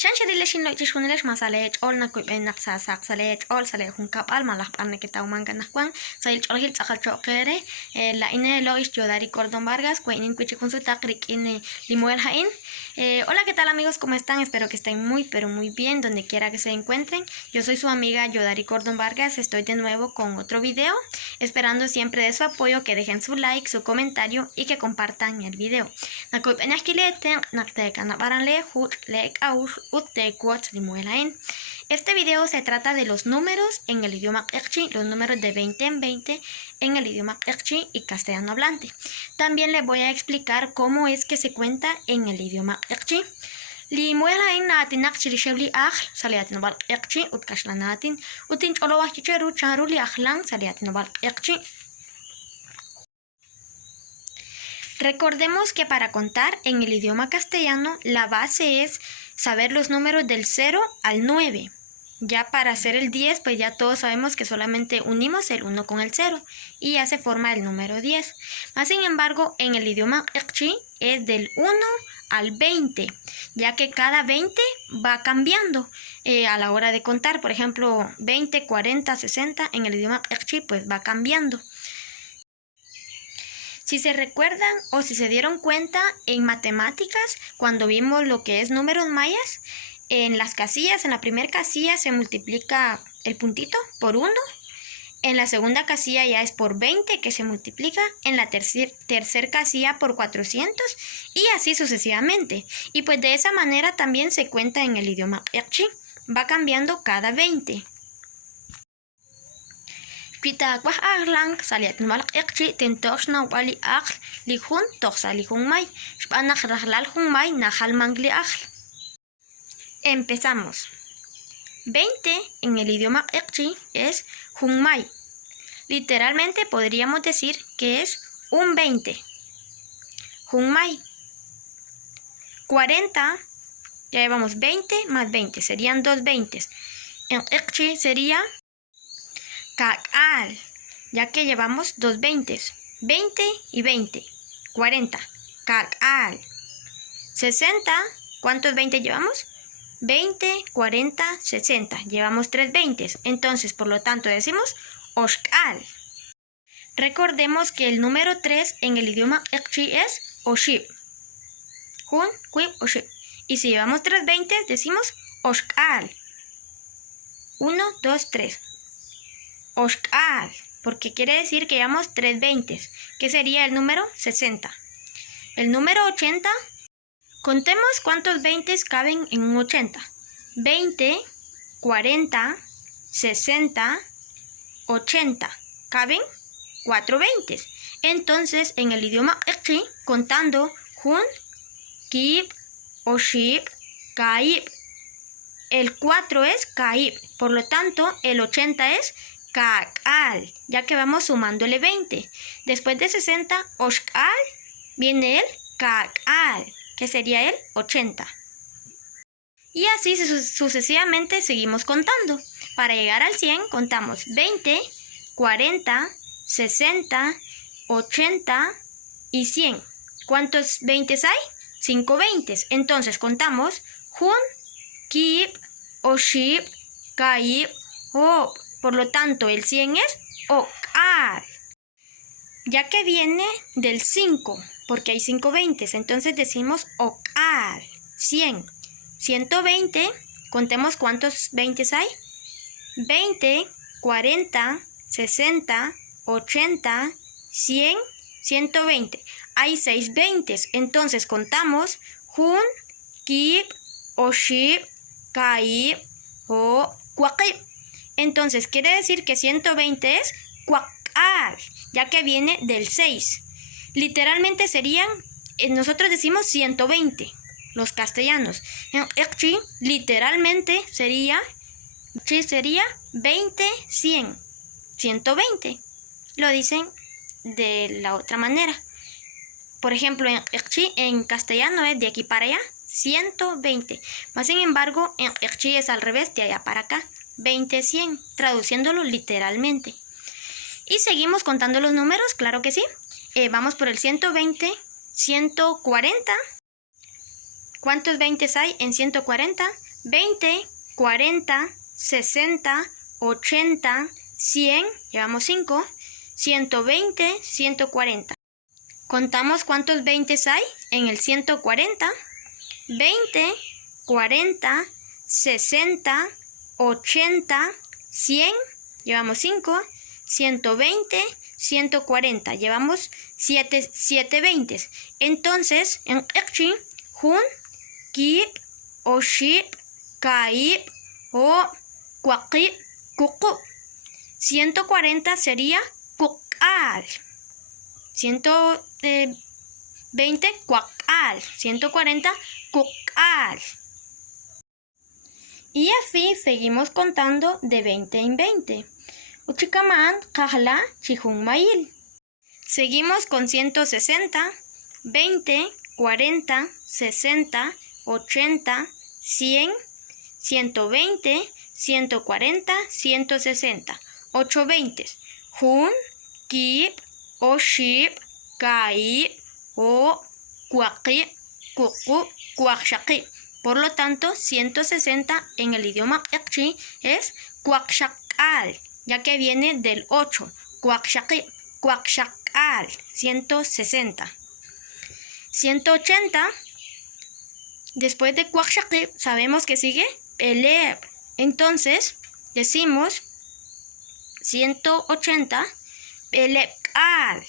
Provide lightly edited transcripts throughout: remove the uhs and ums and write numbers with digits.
Chanchadile shinlo chishunilish masale olna kubenak sa saksale ol sale hun kapal malak parne kita umanga nakwan sail chorhil tsakal chokere la ine loish Yodari Cordón Vargas kuenin kuchikun su takrik ine limuel hain. Hola, ¿qué tal amigos? ¿Cómo están? Espero que estén muy pero muy bien donde quiera que se encuentren. Yo soy su amiga Yodari Cordón Vargas, estoy de nuevo con otro video, esperando siempre de su apoyo, que dejen su like, su comentario y que compartan el video. Este video se trata de los números en el idioma Q'eqchi', los números de 20 en 20 en el idioma Q'eqchi' y castellano hablante. También les voy a explicar cómo es que se cuenta en el idioma Q'eqchi'. Li muelain natin naqchiri shebli akhl saliatin bal Q'eqchi' utkashla natin utin cholo chicheru charu li akhlan saliatin bal Q'eqchi'. Recordemos que para contar en el idioma castellano la base es saber los números del 0 al 9. Ya para hacer el 10, pues ya todos sabemos que solamente unimos el 1 con el 0 y ya se forma el número 10. Más sin embargo, en el idioma Q'eqchi' es del 1 al 20, ya que cada 20 va cambiando a la hora de contar. Por ejemplo, 20, 40, 60, en el idioma Q'eqchi' pues va cambiando. Si se recuerdan o si se dieron cuenta en matemáticas, cuando vimos lo que es números mayas, en las casillas, en la primera casilla se multiplica el puntito por 1, en la segunda casilla ya es por 20 que se multiplica, en la tercer casilla por 400 y así sucesivamente. Y pues de esa manera también se cuenta en el idioma Q'eqchi', va cambiando cada 20. Pita kwah aglang saliat numal Q'eqchi' tentox na wali akhl lihun toxa lihun may shpanak rahlal hun may nahal mangli akhl. Empezamos. 20 en el idioma Q'eqchi' es hun may. Literalmente podríamos decir que es un 20. Hun may. 40, ya llevamos 20 más 20, serían dos 20. En Q'eqchi' sería Kak'al, ya que llevamos dos 20, 20 y 20, 40, Kak'al. 60, ¿cuántos 20 llevamos? 20, 40, 60, llevamos tres 20, entonces por lo tanto decimos Oshk'al. Recordemos que el número 3 en el idioma Q'eqchi' es Oshib, Jun, Quib, Oshib. Y si llevamos tres 20 decimos Oshk'al. 1, 2, 3. Oshk'al, porque quiere decir que llevamos tres 20, que sería el número 60. El número 80, contemos cuántos 20 caben en un 80. 20, 40, 60, 80. Caben 4 20. Entonces, en el idioma Q'eqchi', contando Jun, Kib, Oshib, Kaib. El 4 es Kaib, por lo tanto, el 80 es Kak'al, ya que vamos sumándole 20. Después de 60, Oshk'al, viene el Kak'al, que sería el 80. Y así sucesivamente seguimos contando. Para llegar al 100 contamos 20, 40, 60, 80 y 100. ¿Cuántos 20 hay? 5 20. Entonces contamos Jun, Kib, Oshib, Kaib, Hob. Por lo tanto, el 100 es Ok'al, ya que viene del 5, porque hay 5 20, entonces decimos Ok'al, 100. 120, contemos cuántos 20 hay. 20, 40, 60, 80, 100, 120. Hay 6 20, entonces contamos Jun, Kib, Oshib, Kaib, Hob, Kwaqib. Entonces, quiere decir que 120 es Kwaq'al, ya que viene del 6. Literalmente serían, nosotros decimos 120, los castellanos. En Q'eqchi' literalmente sería 20, 100, 120. Lo dicen de la otra manera. Por ejemplo, en Q'eqchi', en castellano es de aquí para allá, 120. Más sin embargo, en Q'eqchi' es al revés, de allá para acá. 20, 100, traduciéndolo literalmente. Y seguimos contando los números, claro que sí. Vamos por el 120, 140. ¿Cuántos 20 hay en 140? 20, 40, 60, 80, 100, llevamos 5, 120, 140. Contamos cuántos 20 hay en el 140. 20, 40, 60, 80, 100, llevamos 5, 120, 140, llevamos 7 20. Entonces, en Ekchi, Hun, Kip, Oship, Kaip, O, Kwakip, Kuku. 140 sería Kukal. 120, Kwakal. 140, Kukal. Y así seguimos contando de 20 en 20. Uchikaman, Kahla, Chihun Mail. Seguimos con 160, 20, 40, 60, 80, 100, 120, 140, 160. 8 20. Hun, Kip, Oship, Kaip, O, Kwakip, Kuku, Kwakshakip. Por lo tanto, 160 en el idioma Ekchi es Kwakshakal, ya que viene del 8. Kwakshakip, Kwakshakal, 160. 180, después de Kwakshakip, sabemos que sigue Eleb. Entonces, decimos 180, Elebkal.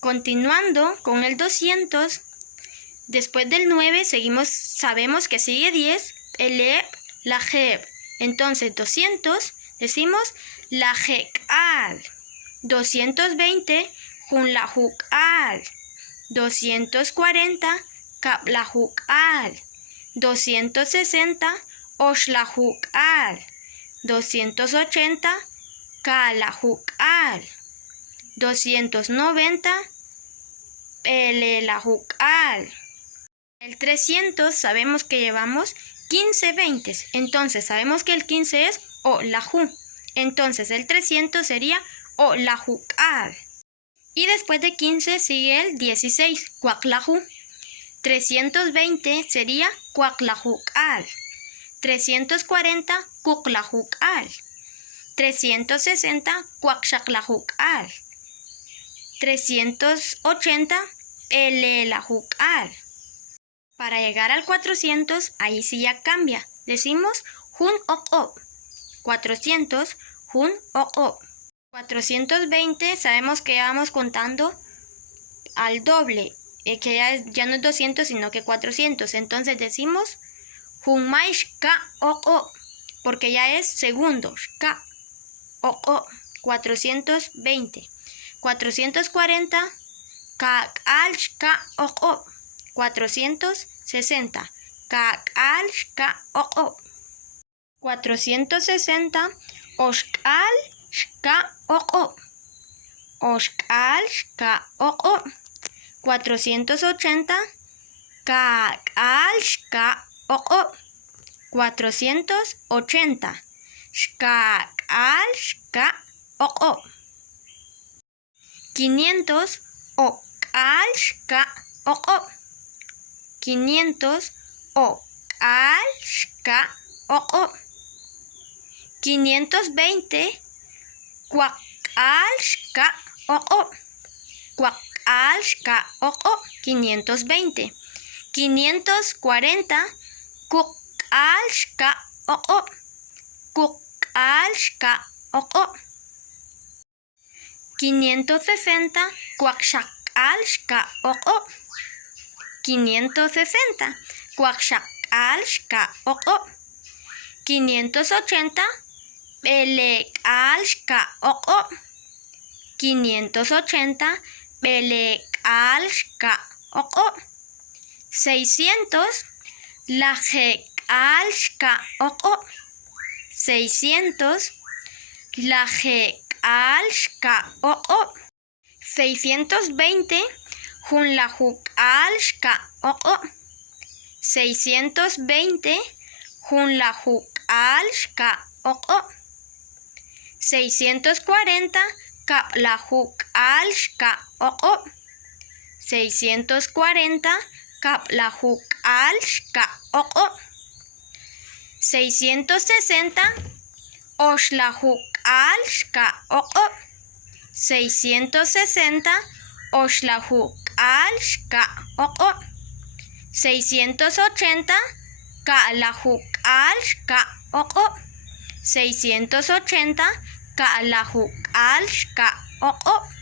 Continuando con el 200, después del 9 sabemos que sigue 10, Eleb, Lajeb. Entonces 200 decimos Lajekal. 220, Junlajukal. 240, Kaplajukal. 260, Oshlajukal. 280, Kalajukal. 290, Pelelajukal. El 300 sabemos que llevamos 15 20. Entonces sabemos que el 15 es Olaju. Entonces el 300 sería Olajukal. Y después de 15 sigue el 16, Cuaclaju. 320 sería Cuaclajukal. 340, Cuclajukal. 360, Cuacshaklajukal. 380, Elelajukal. Para llegar al 400, ahí sí ya cambia. Decimos Jun Ok Ok. 400, Jun Ok Ok. 420, sabemos que ya vamos contando al doble, que ya no es 200, sino que 400. Entonces decimos Jun Mai Shka Ok Ok, porque ya es segundo. Shka Ok Ok. 420. 440, Kakal Shka Ok Ok. 460, Kakal Shka Ok Ok. 460, Oshkal Shka Ok Ok. Oshkal Shka Ok Ok. 480, Kakal Shka Ok Ok. 480, Shkakal Shka Ok Ok. 500, Okal Shka Ok Ok. 500, Okal Shka Ok Ok. 520, Kwakal Shka Ok Ok. Kwakal Shka Ok Ok. 520. 540, Kukal Shka Ok Ok. Kukal Shka Ok Ok. 560, Kwakshakal Shka Ok Ok. 560, Kwakshakal Shka Ok Ok. 580, Pelekal Shka Ok Ok. 580, Pelekal Shka Ok Ok. 600, Lajekal Shka Ok Ok. 600, Lajekal Shka Ok Ok. 620, Junlajukal Shka Ok Ok. 620, Junlajukal Shka Ok Ok. 640, Kaplajukal Shka Ok Ok. 640, Kaplahuk'al xka'oqo'. 660 oxlahuk'al xka'oqo'. 660 oxlahuk'al xka'oqo'. 680 ka'lahuk'al xka'oqo'. 680 ka'lahuk'al xka'oqo'.